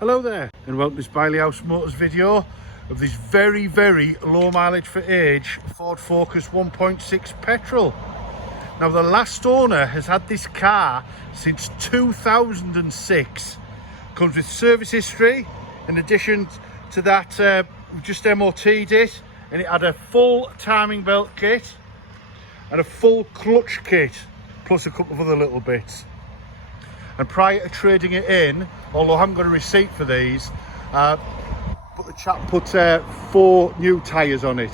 Hello there and welcome to this Biley House Motors video of this very low mileage for age Ford Focus 1.6 petrol. Now the last owner has had this car since 2006. Comes with service history. In addition to that, we've just MOT'd it, and it had a full timing belt kit and a full clutch kit plus a couple of other little bits. And prior to trading it in, although I haven't got a receipt for these, but the chap put 4 new tyres on it.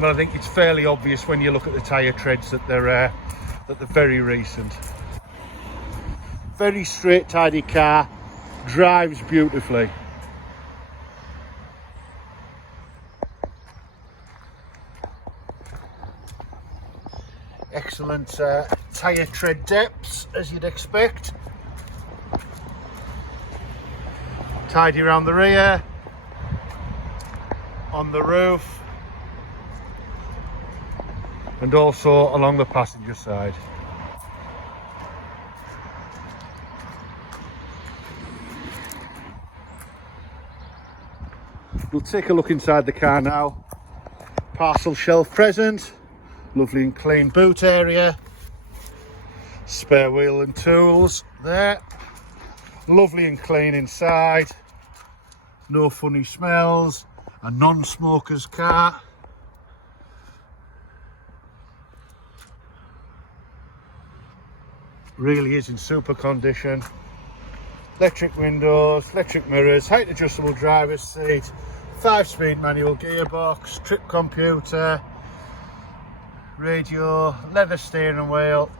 But I think it's fairly obvious when you look at the tyre treads that they're very recent. Very straight, tidy car, drives beautifully. Excellent tyre tread depths, as you'd expect. Tidy around the rear, on the roof, and also along the passenger side. We'll take a look inside the car now. Parcel shelf present. Lovely and clean boot area, spare wheel and tools there. Lovely and clean inside, no funny smells, a non-smoker's car. Really is in super condition. Electric windows, electric mirrors, height adjustable driver's seat, 5-speed manual gearbox, trip computer, radio, leather steering wheel,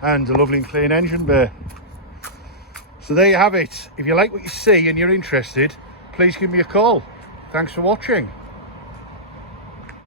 and a lovely and clean engine bay. So there you have it. If you like what you see and you're interested, please give me a call. Thanks for watching.